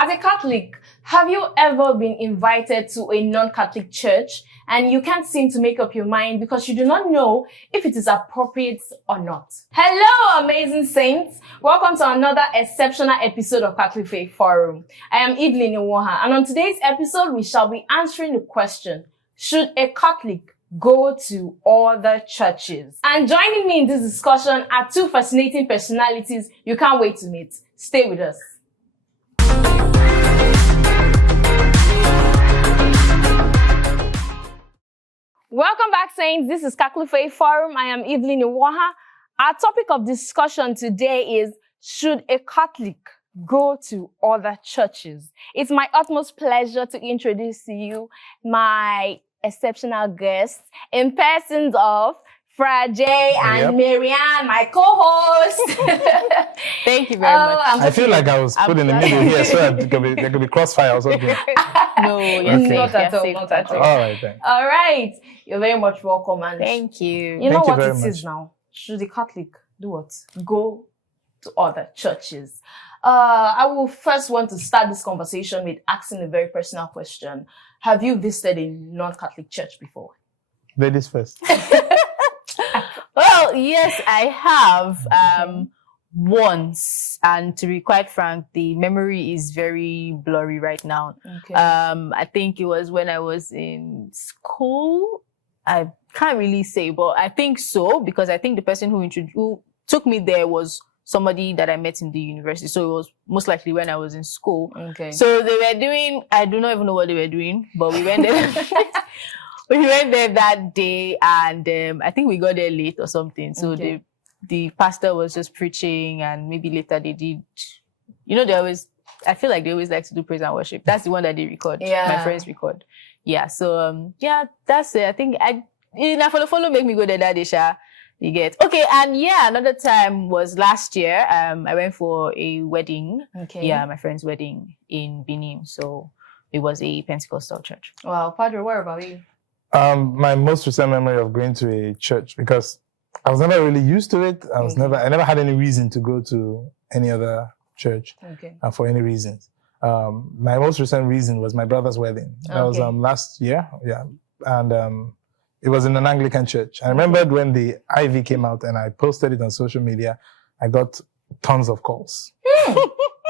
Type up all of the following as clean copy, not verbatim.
As a Catholic, have you ever been invited to a non-Catholic church and you can't seem to make up your mind because you do not know if it is appropriate or not? Hello, amazing saints. Welcome to another exceptional episode of Catholic Faith Forum. I am Evelyn, and on today's episode, we shall be answering the question, should a Catholic go to other churches? And joining me in this discussion are two fascinating personalities you can't wait to meet. Stay with us. Welcome back, Saints. This is Catholic Faith Forum. I am Evelyn. Our topic of discussion today is, should a Catholic go to other churches? It's my utmost pleasure to introduce to you my exceptional guests in persons of FriarJay and Marianne, my co-host. Thank you very much. I feel like I was put in the middle here so that there could be crossfire or something. No, yes, Okay. Not at all, not at all. All right, then. All right. You're very much welcome. And Thank you. you know Thank you what very it is much. now? Should the Catholic do what? Go to other churches. I will first want to start this conversation with asking a very personal question. Have you visited a non-Catholic church before? Ladies first. Well, yes, I have once, and to be quite frank, the memory is very blurry right now. Okay. I think it was when I was in school. I can't really say, but I think so, because I think the person who took me there was somebody that I met in the university. So it was most likely when I was in school. Okay. So they were doing, I do not even know what they were doing, but we went there. We went there that day, and I think we got there late or something. So Okay. the pastor was just preaching, and maybe later they did, they always, I feel like they always like to do praise and worship. That's the one that they record. Yeah. My friends record. Yeah. So, that's it. I think follow make me go there that day, Sha. You get. Okay. And another time was last year. I went for a wedding. Okay. Yeah. My friend's wedding in Benin. So it was a Pentecostal church. Wow. Padre, what about you? My most recent memory of going to a church, because I was never really used to it. I never had any reason to go to any other church Okay. for any reasons. My most recent reason was my brother's wedding. That was Okay. last year. Yeah. And it was in an Anglican church. I remembered when the IV came out and I posted it on social media, I got tons of calls.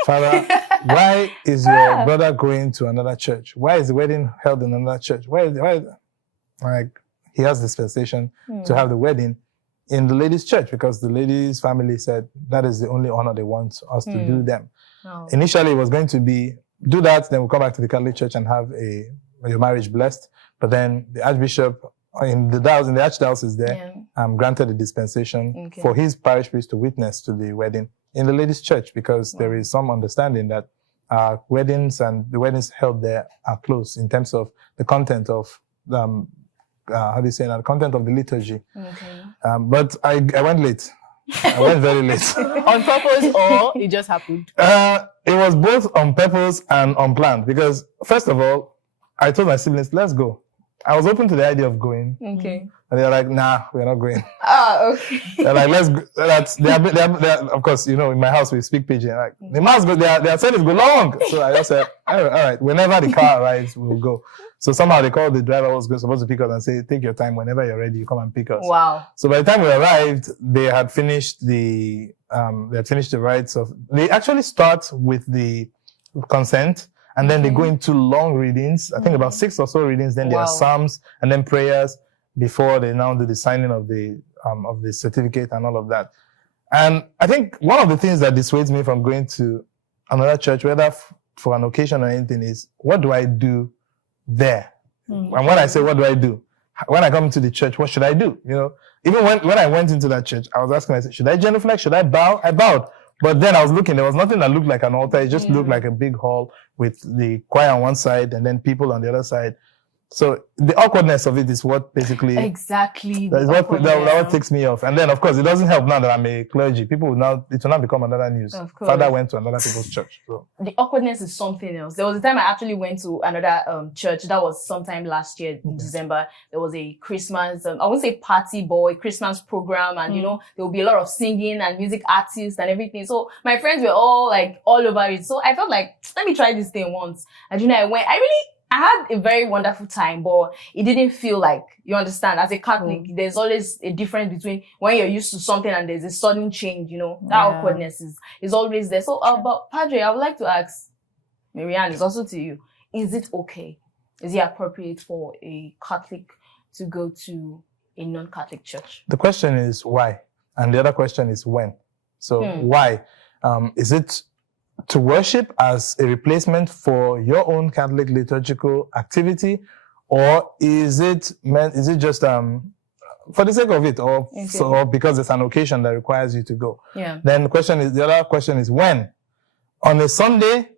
Father, why is your brother going to another church? Why is the wedding held in another church? Why? Like, he has dispensation to have the wedding in the ladies' church, because the ladies' family said that is the only honor they want us to do them. Oh. Initially, it was going to be, do that, then we'll come back to the Catholic Church and have your marriage blessed. But then the Archbishop in the Archdiocese there granted a dispensation for his parish priest to witness to the wedding in the ladies' church, because there is some understanding that weddings and the weddings held there are close in terms of the content of the content of the liturgy. Okay. But I went late. I went very late. On purpose, or it just happened? It was both on purpose and unplanned, because first of all, I told my siblings, let's go. I was open to the idea of going. Okay. And they're like, nah, we're not going. Okay. They're like, let's go. They're, of course, in my house we speak pidgin. Like, the mass go, their service go long. So I just said, all right, whenever the car arrives, we'll go. So somehow they called the driver who was supposed to pick us and say, take your time, whenever you're ready, you come and pick us. Wow. So by the time we arrived, they had finished the rites of, they actually start with the consent, and then they go into long readings. I think about 6 or so readings. Then there are psalms and then prayers before they now do the signing of the certificate and all of that. And I think one of the things that dissuades me from going to another church, whether for an occasion or anything, is what do I do there? And when I say what do I do, when I come to the church, what should I do? Even when I went into that church, I was asking myself, should I genuflect? Should I bow? I bowed. But then I was looking, there was nothing that looked like an altar. It just looked like a big hall with the choir on one side and then people on the other side. So the awkwardness of it is what basically Exactly. that is what takes me off. And then of course it doesn't help now that I'm a clergy. It will now become another news. Of course. Father went to another people's church. So. The awkwardness is something else. There was a time I actually went to another church. That was sometime last year in December. There was a Christmas, I won't say party, but a Christmas program. And, there will be a lot of singing and music artists and everything. So my friends were all over it. So I felt like, let me try this thing once. And I had a very wonderful time, but it didn't feel like, you understand, as a Catholic, there's always a difference between when you're used to something and there's a sudden change, that awkwardness is always there. So, but Padre, I would like to ask, Marianne, it's also to you, is it okay? Is it appropriate for a Catholic to go to a non-Catholic church? The question is why? And the other question is when. So why? Is it to worship as a replacement for your own Catholic liturgical activity, or is it just for the sake of it, or because it's an occasion that requires you to go? Yeah. Then the other question is when. On a Sunday,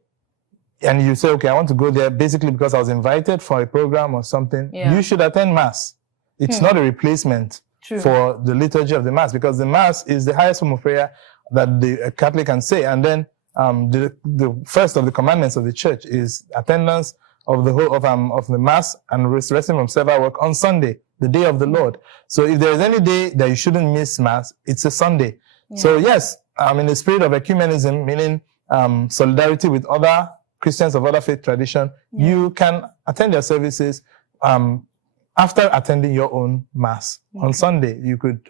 and you say, okay, I want to go there basically because I was invited for a program or something, you should attend Mass. It's not a replacement for the liturgy of the Mass, because the Mass is the highest form of prayer that the Catholic can say. And then the first of the commandments of the church is attendance of the whole of the Mass and resting from several work on Sunday, the day of the Lord. So if there is any day that you shouldn't miss Mass, it's a Sunday. Yeah. So yes, in the spirit of ecumenism, meaning solidarity with other Christians of other faith tradition, you can attend their services after attending your own Mass. On Sunday, you could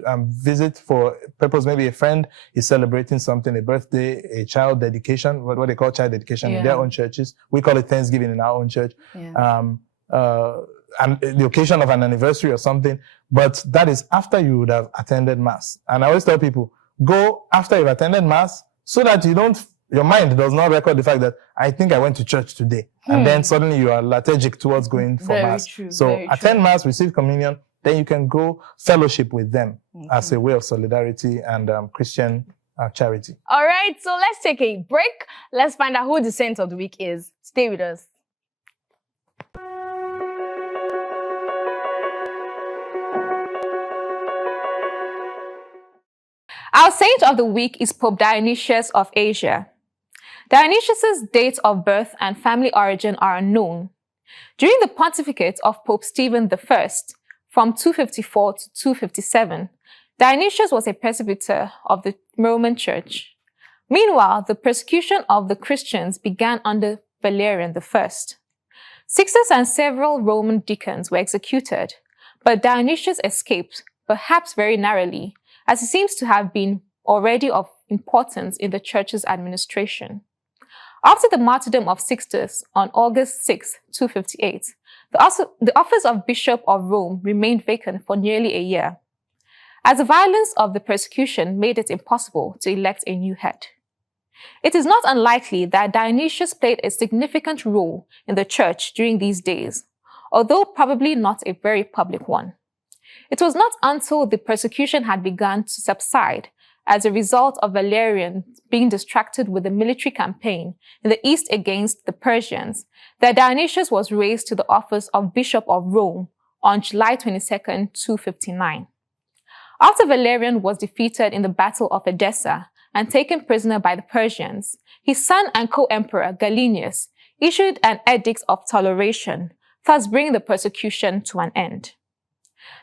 visit for purpose. Maybe a friend is celebrating something, a birthday, a child dedication, what they call child dedication in their own churches. We call it Thanksgiving in our own church. And the occasion of an anniversary or something. But that is after you would have attended Mass. And I always tell people, go after you've attended Mass so that your mind does not record the fact that I think I went to church today. And then suddenly you are lethargic towards going for Mass. So attend Mass, receive communion, then you can go fellowship with them as a way of solidarity and Christian charity. All right, so let's take a break. Let's find out who the saint of the week is. Stay with us. Our saint of the week is Pope Dionysius of Asia. Dionysius' date of birth and family origin are unknown. During the pontificate of Pope Stephen I, from 254 to 257, Dionysius was a presbyter of the Roman Church. Meanwhile, the persecution of the Christians began under Valerian I. Sixtus and several Roman deacons were executed, but Dionysius escaped, perhaps very narrowly, as he seems to have been already of importance in the church's administration. After the martyrdom of Sixtus on August 6, 258, the office of Bishop of Rome remained vacant for nearly a year, as the violence of the persecution made it impossible to elect a new head. It is not unlikely that Dionysius played a significant role in the church during these days, although probably not a very public one. It was not until the persecution had begun to subside as a result of Valerian being distracted with the military campaign in the east against the Persians, that Dionysius was raised to the office of Bishop of Rome on July 22, 259. After Valerian was defeated in the Battle of Edessa and taken prisoner by the Persians, his son and co-emperor Gallienus issued an edict of toleration, thus bringing the persecution to an end.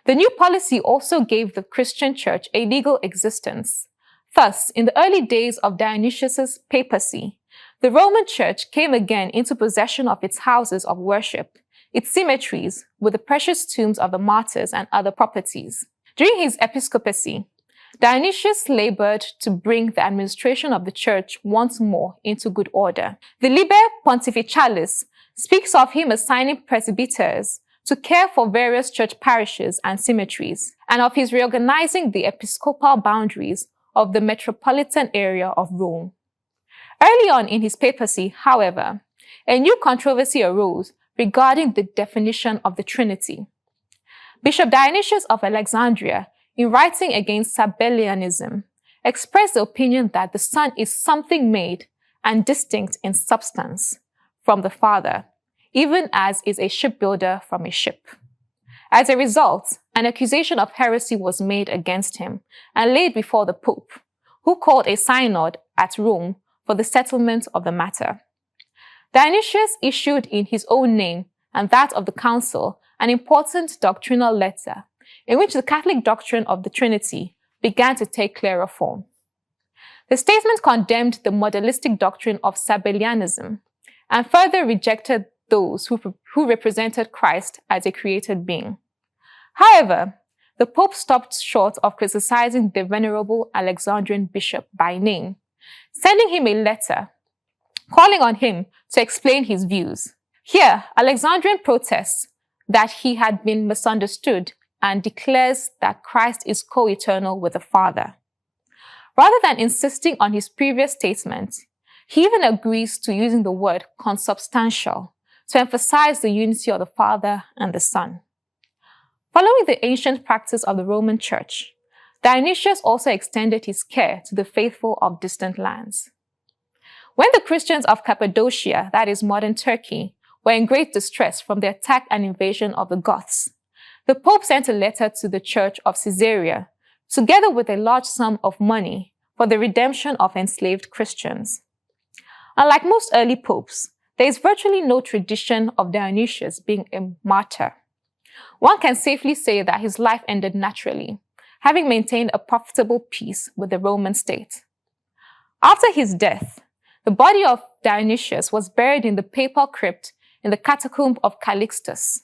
The new policy also gave the Christian church a legal existence. Thus, in the early days of Dionysius' papacy, the Roman Church came again into possession of its houses of worship, its cemeteries, with the precious tombs of the martyrs and other properties. During his episcopacy, Dionysius labored to bring the administration of the church once more into good order. The Liber Pontificalis speaks of him assigning presbyters to care for various church parishes and cemeteries, and of his reorganizing the episcopal boundaries of the metropolitan area of Rome. Early on in his papacy, however, a new controversy arose regarding the definition of the Trinity. Bishop Dionysius of Alexandria, in writing against Sabellianism, expressed the opinion that the Son is something made and distinct in substance from the Father, even as is a shipbuilder from a ship. As a result, an accusation of heresy was made against him and laid before the Pope, who called a synod at Rome for the settlement of the matter. Dionysius issued in his own name and that of the council an important doctrinal letter in which the Catholic doctrine of the Trinity began to take clearer form. The statement condemned the modalistic doctrine of Sabellianism and further rejected those who represented Christ as a created being. However, the Pope stopped short of criticizing the venerable Alexandrian bishop by name, sending him a letter calling on him to explain his views. Here, Alexandrian protests that he had been misunderstood and declares that Christ is co-eternal with the Father. Rather than insisting on his previous statement, he even agrees to using the word consubstantial to emphasize the unity of the Father and the Son. Following the ancient practice of the Roman Church, Dionysius also extended his care to the faithful of distant lands. When the Christians of Cappadocia, that is modern Turkey, were in great distress from the attack and invasion of the Goths, the Pope sent a letter to the Church of Caesarea, together with a large sum of money for the redemption of enslaved Christians. Unlike most early popes, there is virtually no tradition of Dionysius being a martyr. One can safely say that his life ended naturally, having maintained a profitable peace with the Roman state. After his death, the body of Dionysius was buried in the papal crypt in the catacomb of Calixtus.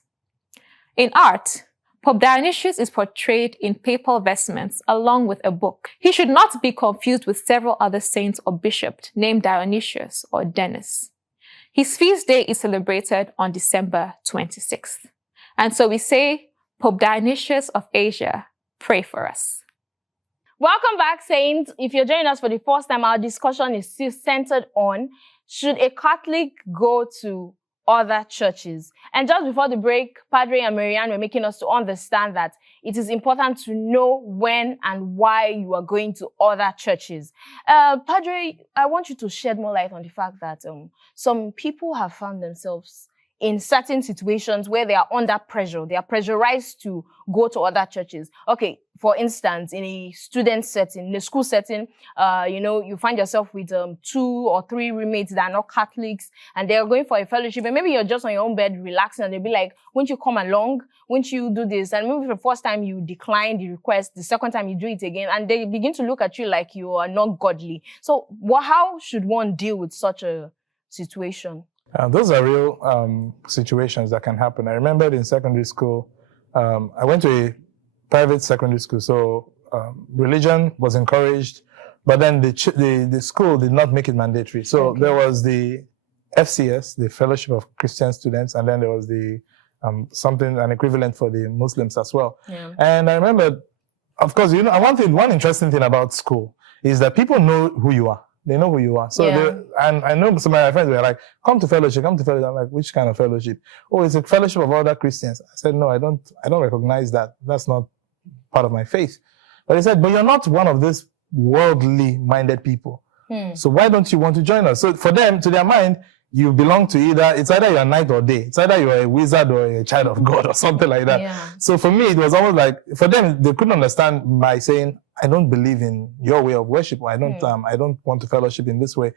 In art, Pope Dionysius is portrayed in papal vestments along with a book. He should not be confused with several other saints or bishops named Dionysius or Denis. His feast day is celebrated on December 26th. And so we say, Pope Dionysius of Asia, pray for us. Welcome back, Saints. If you're joining us for the first time, our discussion is still centered on, should a Catholic go to other churches? And just before the break, Padre and Marianne were making us to understand that it is important to know when and why you are going to other churches. Padre, I want you to shed more light on the fact that some people have found themselves in certain situations where they are under pressure. They are pressurized to go to other churches. Okay, for instance, in a student setting, in a school setting, you find yourself with 2 or 3 roommates that are not Catholics, and they're going for a fellowship, and maybe you're just on your own bed relaxing, and they'll be like, won't you come along? Won't you do this? And maybe the first time you decline the request, the second time you do it again, and they begin to look at you like you are not godly. So how should one deal with such a situation? Those are real situations that can happen. I remembered in secondary school, I went to a private secondary school, so religion was encouraged, but then the school did not make it mandatory. So okay. There was the FCS, the Fellowship of Christian Students, and then there was the an equivalent for the Muslims as well. Yeah. And I remember, of course, one interesting thing about school is that people know who you are. They know who you are. So, yeah. And I know some of my friends were like, come to fellowship. I'm like, which kind of fellowship? Oh, it's a fellowship of other Christians. I said, no, I don't recognize that. That's not part of my faith. But he said, but you're not one of these worldly minded people. So why don't you want to join us? So for them, to their mind, you belong to it's either you're night or day. It's either you're a wizard or a child of God or something like that. Yeah. So for me, it was almost like, for them, they couldn't understand my saying, I don't believe in your way of worship. Or I don't want to fellowship in this way.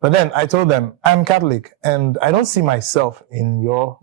But then I told them, I'm Catholic and I don't see myself in your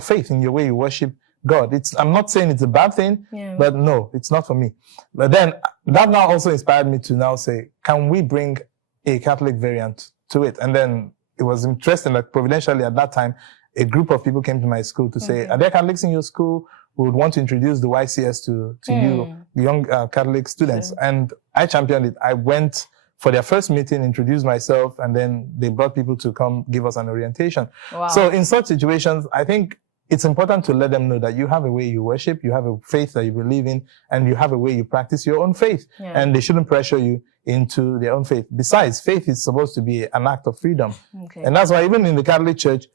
faith, in your way you worship God. I'm not saying it's a bad thing, but no, it's not for me. But then that now also inspired me to now say, can we bring a Catholic variant to it? And then it was interesting that providentially at that time, a group of people came to my school to say, are there Catholics in your school who would want to introduce the YCS to you, young Catholic students? And I championed it. I went for their first meeting, introduced myself, and then they brought people to come give us an orientation. Wow. So in such situations, I think it's important to let them know that you have a way you worship, you have a faith that you believe in, and you have a way you practice your own faith. Yeah. And they shouldn't pressure you into their own faith. Besides, faith is supposed to be an act of freedom. Okay. And that's why even in the Catholic Church,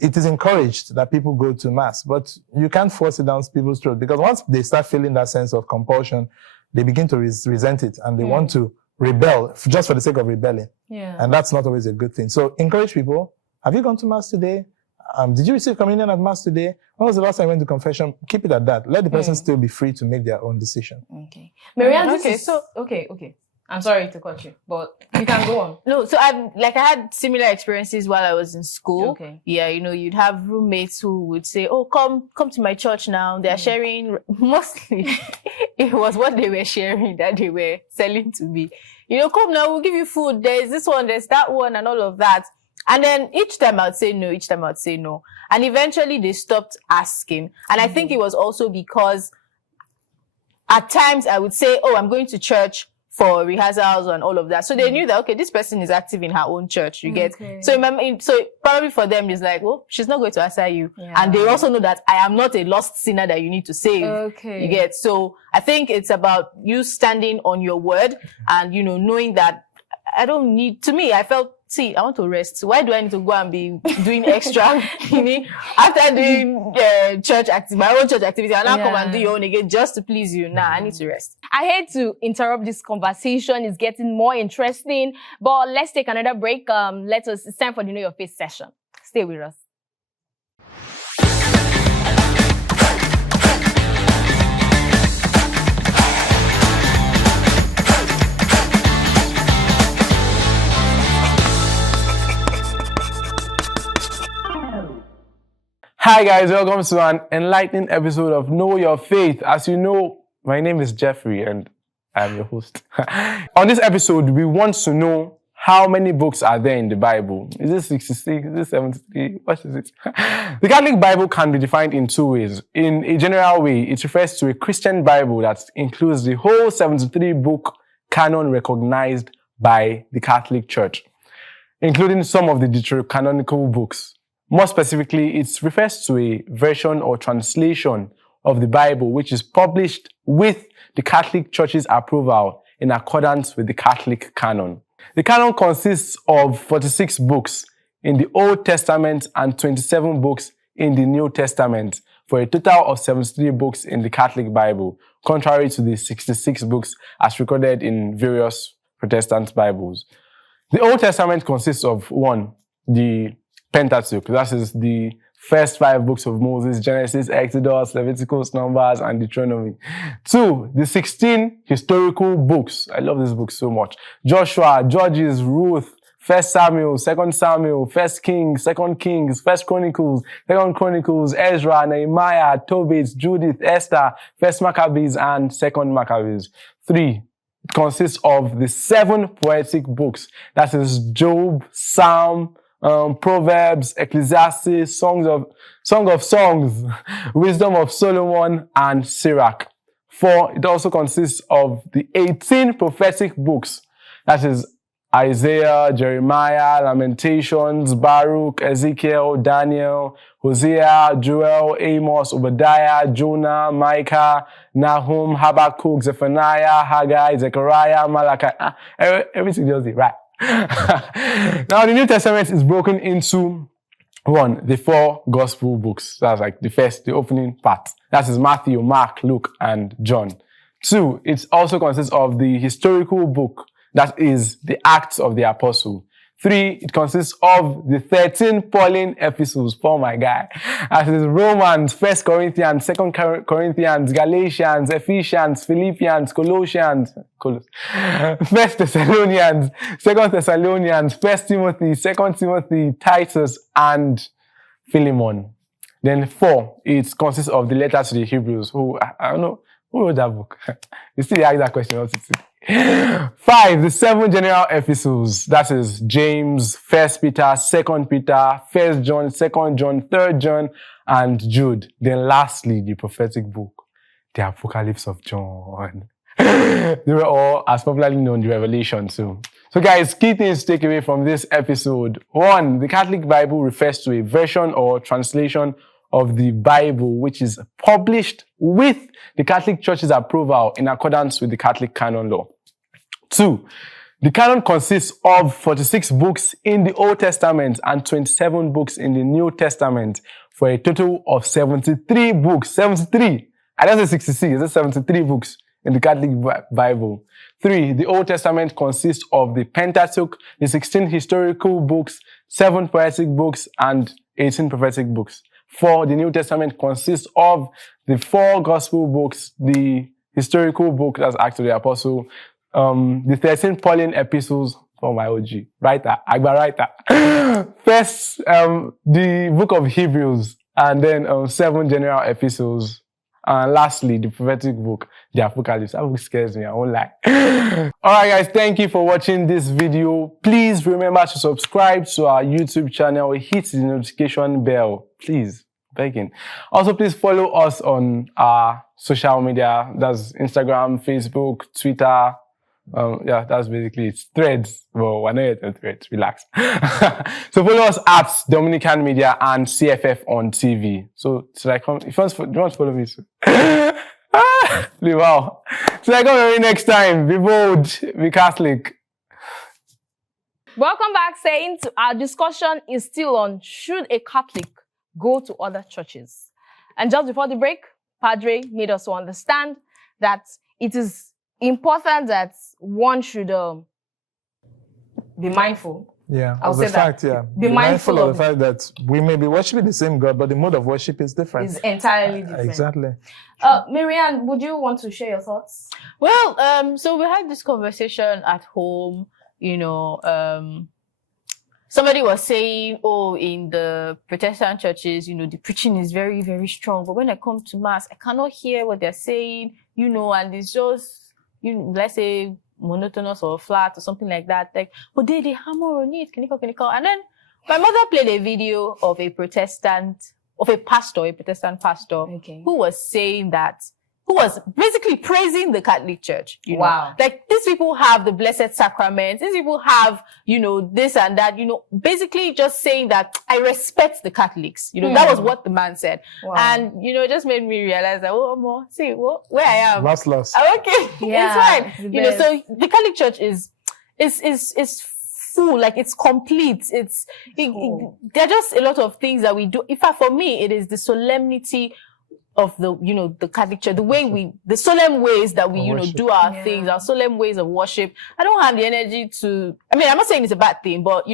it is encouraged that people go to Mass, but you can't force it down people's throat, because once they start feeling that sense of compulsion, they begin to resent it and they want to rebel just for the sake of rebelling. Yeah. And that's not always a good thing. So encourage people. Have you gone to Mass today? did you receive communion at Mass today? When was the last time you went to confession? Keep it at that. Let the person still be free to make their own decision. Okay. Marianne, Okay, so okay. I'm sorry to cut you, but you can go on. No, so I had similar experiences while I was in school. Okay. Yeah, you'd have roommates who would say, "Oh, come to my church now." They're sharing. Mostly, it was what they were sharing that they were selling to me. Come now, we'll give you food. There's this one, there's that one, and all of that. And then each time I'd say no. And eventually they stopped asking. And I think it was also because at times I would say, "Oh, I'm going to church for rehearsals and all of that." So they knew that, okay, this person is active in her own church, you get. So probably for them, it's like, well, she's not going to answer you. Yeah. And they also know that I am not a lost sinner that you need to save. Okay. You get. So I think it's about you standing on your word and, knowing that I don't need, to me, I felt, I want to rest. Why do I need to go and be doing extra, after doing my own church activity, and now come and do your own again just to please you? Nah, I need to rest. I hate to interrupt this conversation. It's getting more interesting, but let's take another break. It's time for the Know Your Faith session. Stay with us. Hi guys, welcome to an enlightening episode of Know Your Faith. As you know, my name is Jeffrey and I'm your host. On this episode, we want to know how many books are there in the Bible. Is it 66? Is it 73? What is it? The Catholic Bible can be defined in two ways. In a general way, it refers to a Christian Bible that includes the whole 73-book canon recognized by the Catholic Church, including some of the deuterocanonical books. More specifically, it refers to a version or translation of the Bible which is published with the Catholic Church's approval in accordance with the Catholic canon. The canon consists of 46 books in the Old Testament and 27 books in the New Testament, for a total of 73 books in the Catholic Bible, contrary to the 66 books as recorded in various Protestant Bibles. The Old Testament consists of 1. The Pentateuch, that is the first 5 books of Moses: Genesis, Exodus, Leviticus, Numbers, and Deuteronomy. 2, the 16 historical books. I love this book so much: Joshua, Judges, Ruth, 1 Samuel, 2 Samuel, 1 Kings, 2 Kings, 1 Chronicles, 2 Chronicles, Ezra, Nehemiah, Tobit, Judith, Esther, 1 Maccabees, and 2 Maccabees. 3, it consists of the 7 poetic books. That is Job, Psalm, Proverbs, Ecclesiastes, Song of Songs, Wisdom of Solomon, and Sirach. 4, it also consists of the 18 prophetic books. That is Isaiah, Jeremiah, Lamentations, Baruch, Ezekiel, Daniel, Hosea, Joel, Amos, Obadiah, Jonah, Micah, Nahum, Habakkuk, Zephaniah, Haggai, Zechariah, Malachi. Everything just is right. Now, the New Testament is broken into 1, the 4 gospel books. That's like the opening part. That is Matthew, Mark, Luke, and John. 2, it also consists of the historical book. That is the Acts of the Apostle. 3, it consists of the 13 Pauline epistles. Oh my guy. That is Romans, 1 Corinthians, 2 Corinthians, Galatians, Ephesians, Philippians, Colossians, 1 Thessalonians, 2 Thessalonians, 1 Timothy, 2 Timothy, Titus, and Philemon. Then 4, it consists of the letter to the Hebrews, who, I don't know, who wrote that book? You still ask that question. 5, the 7 general epistles. That is James, 1 Peter, 2 Peter, 1 John, 2 John, 3 John, and Jude. Then lastly, the prophetic book, the Apocalypse of John. They were all, as popularly known, the Revelation too. So guys, key things to take away from this episode. 1, the Catholic Bible refers to a version or translation of the Bible which is published with the Catholic Church's approval in accordance with the Catholic canon law. 2, the canon consists of 46 books in the Old Testament and 27 books in the New Testament, for a total of 73 books. 73! I don't say 66, it's 73 books in the Catholic Bible. 3, the Old Testament consists of the Pentateuch, the 16 historical books, 7 poetic books, and 18 prophetic books. For the New Testament consists of the 4 gospel books, the historical book that's Acts of the Apostle, the 13 Pauline epistles for my OG writer, Agba writer. First, the book of Hebrews, and then 7 general epistles. And lastly, the prophetic book, the Apocalypse. That book scares me, I won't lie. Alright guys, thank you for watching this video. Please remember to subscribe to our YouTube channel. Hit the notification bell, please. Begging. Also, please follow us on our social media. That's Instagram, Facebook, Twitter. Yeah, that's basically it. Threads. Well, we're not yet on Threads. Relax. So follow us at Dominican Media and CFF on TV. So should I come? If you want to follow me, so. Wow. So I come next time. Be bold. Be Catholic. Welcome back, Saints. Our discussion is still on, should a Catholic go to other churches? And just before the break, Padre made us to understand that it is important that one should be mindful. Yeah, I'll of say the that. fact, yeah. Be mindful of the fact that we may be worshiping the same God, but the mode of worship is different. It's entirely different. Exactly. Marianne, would you want to share your thoughts? Well, so we had this conversation at home, somebody was saying, oh, in the Protestant churches, the preaching is very, very strong. But when I come to Mass, I cannot hear what they're saying, and it's just, let's say monotonous or flat or something like that. Like, but they hammer on it, clinical. And then my mother played a video of a Protestant pastor, Okay. who was saying that, who was basically praising the Catholic Church. Wow. Like, these people have the Blessed Sacrament. These people have, this and that, basically just saying that I respect the Catholics. That was what the man said. Wow. And, it just made me realize that, where I am. Lost. Okay. Yeah, it's fine. So the Catholic Church is full, like it's complete. There are just a lot of things that we do. In fact, for me, it is the solemnity of the Catholic Church, the solemn ways that we, do our things, our solemn ways of worship. I don't have the energy to, I'm not saying it's a bad thing, but,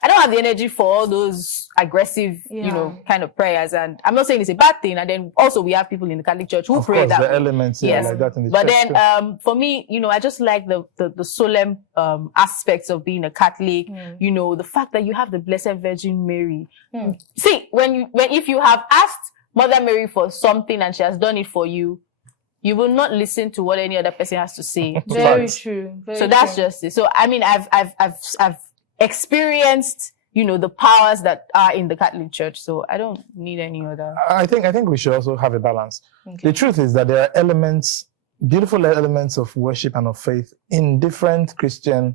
I don't have the energy for all those aggressive, kind of prayers. And I'm not saying it's a bad thing. And then also we have people in the Catholic Church who Of pray course, that the way. elements like that in the But church. then, for me, I just like the solemn, aspects of being a Catholic, the fact that you have the Blessed Virgin Mary. See, if you have asked Mother Mary for something and she has done it for you, you will not listen to what any other person has to say. Very true. So that's just it. So I've experienced, the powers that are in the Catholic Church. So I don't need any other. I think we should also have a balance. Okay. The truth is that there are elements, beautiful elements of worship and of faith in different Christian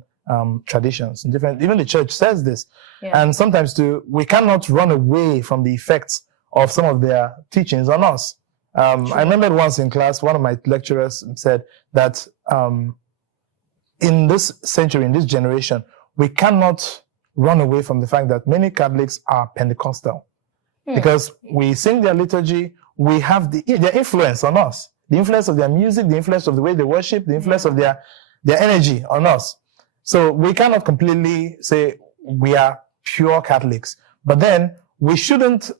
traditions. Even the church says this. Yeah. And sometimes too, we cannot run away from the effects of some of their teachings on us. I remember once in class, one of my lecturers said that in this century, in this generation, we cannot run away from the fact that many Catholics are Pentecostal. Because we sing their liturgy, we have their influence on us. The influence of their music, the influence of the way they worship, the influence of their energy on us. So we cannot completely say we are pure Catholics. But then we shouldn't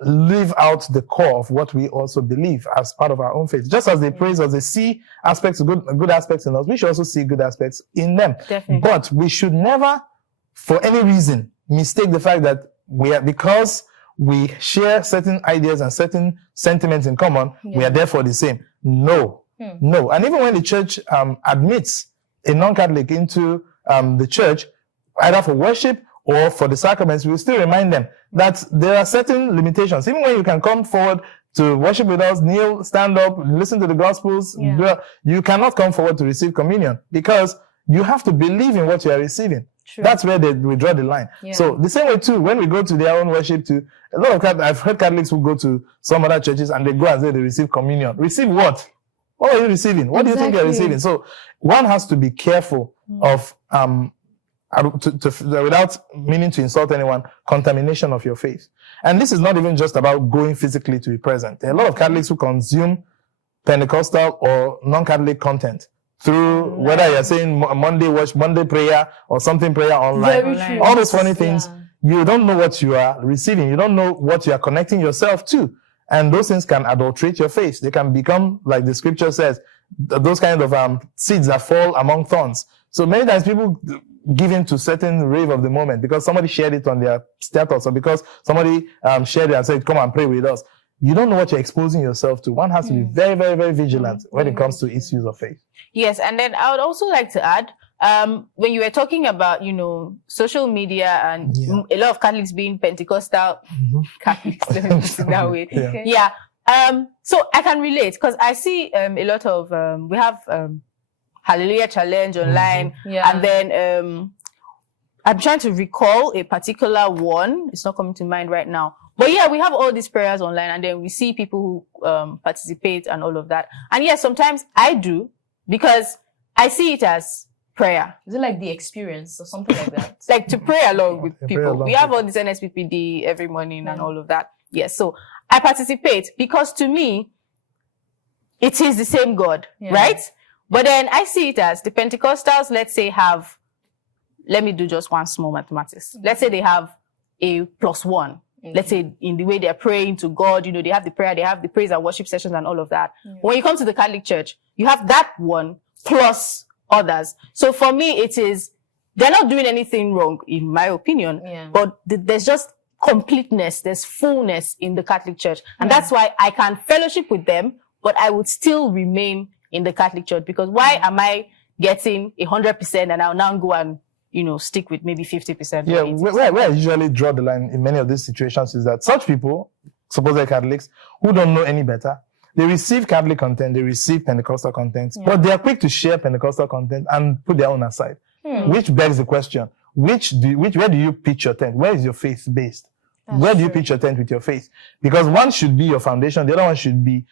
leave out the core of what we also believe as part of our own faith. Just as they praise us, they see aspects, good aspects in us, we should also see good aspects in them. Definitely. But we should never, for any reason, mistake the fact that because we share certain ideas and certain sentiments in common, we are therefore the same. No. No. And even when the church admits a non-Catholic into the church, either for worship or for the sacraments, we will still remind them that there are certain limitations. Even when you can come forward to worship with us, kneel, stand up, listen to the Gospels, you cannot come forward to receive communion because you have to believe in what you are receiving. True. That's where we draw the line. Yeah. So the same way too, when we go to their own worship too, a lot of I've heard Catholics who go to some other churches and they go and say they receive communion. Receive what? What are you receiving? What do you think you're receiving? So one has to be careful of without meaning to insult anyone, contamination of your faith. And this is not even just about going physically to be present. There are a lot of Catholics who consume Pentecostal or non-Catholic content through whether you're saying Monday prayer or something prayer online. Very true. All those funny things. you don't know what you are receiving. You don't know what you are connecting yourself to. And those things can adulterate your faith. They can become, like the scripture says, those kind of seeds that fall among thorns. So many times people give in to certain rave of the moment because somebody shared it on their status, or because somebody shared it and said, come and pray with us. You don't know what you're exposing yourself to. One has to be very, very, very vigilant when it comes to issues of faith. Yes, and then I would also like to add, when you were talking about, social media and a lot of Catholics being Pentecostal, Catholics, let me put it that way. Yeah. So I can relate because I see a lot of, we have Hallelujah Challenge online, and then I'm trying to recall a particular one. It's not coming to mind right now. But yeah, we have all these prayers online, and then we see people who participate and all of that. And yes, sometimes I do, because I see it as prayer. Is it like the experience or something like that? Like to pray along with people. We have all this NSPPD every morning and all of that. Yes, so I participate because to me, it is the same God, right? But then I see it as the Pentecostals, let's say, let me do just one small mathematics. Let's say they have a +1. Let's say in the way they're praying to God, they have the prayer, they have the praise and worship sessions and all of that. When you come to the Catholic Church, you have that one plus others. So for me, they're not doing anything wrong, in my opinion, but there's just completeness, there's fullness in the Catholic Church. And that's why I can fellowship with them, but I would still remain in the Catholic Church, because why am I getting 100% and I'll now go and stick with maybe 50%? Yeah, where I usually draw the line in many of these situations is that such people, supposedly Catholics, who don't know any better, they receive Catholic content, they receive Pentecostal content, but they are quick to share Pentecostal content and put their own aside. Which begs the question, where do you pitch your tent? Where is your faith based? Where do you pitch your tent with your faith? Because one should be your foundation, the other one should be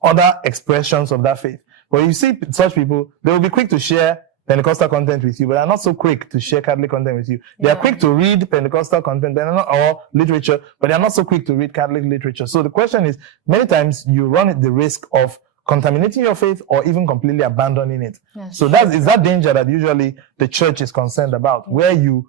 other expressions of that faith. But you see such people, they will be quick to share Pentecostal content with you, but they're not so quick to share Catholic content with you. They are quick to read Pentecostal content, or literature, but they're not so quick to read Catholic literature. So the question is, many times you run the risk of contaminating your faith or even completely abandoning it. So is that danger that usually the church is concerned about, where you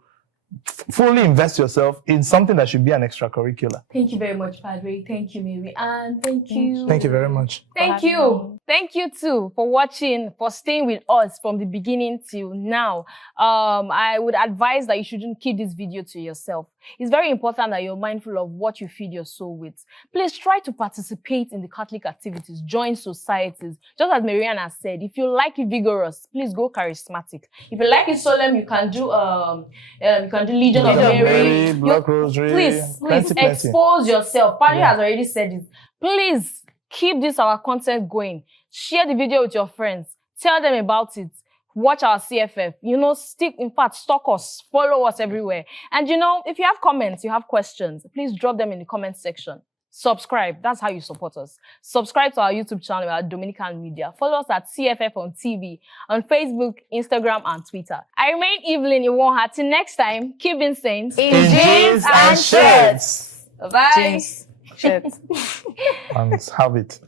fully invest yourself in something that should be an extracurricular. Thank you very much, Padre. Thank you, Mary. And thank you. Thank you very much. Thank you. Thank you too for watching, for staying with us from the beginning till now. I would advise that you shouldn't keep this video to yourself. It's very important that you're mindful of what you feed your soul with. Please try to participate in the Catholic activities, join societies. Just as Marianne has said, if you like it vigorous, please go charismatic. If you like it solemn, you can do Legion of Mary, Black Rosary. Please expose yourself. Padre has already said it. Please keep our content going. Share the video with your friends. Tell them about it. Watch our CFF. Stalk us. Follow us everywhere. And if you have comments, you have questions, please drop them in the comment section. Subscribe. That's how you support us. Subscribe to our YouTube channel at Dominican Media. Follow us at CFF on TV, on Facebook, Instagram, and Twitter. I remain Evelyn Iwonha. Till next time, keep being saints in jeans and shirts. Bye. Jeans, shirts. And habit.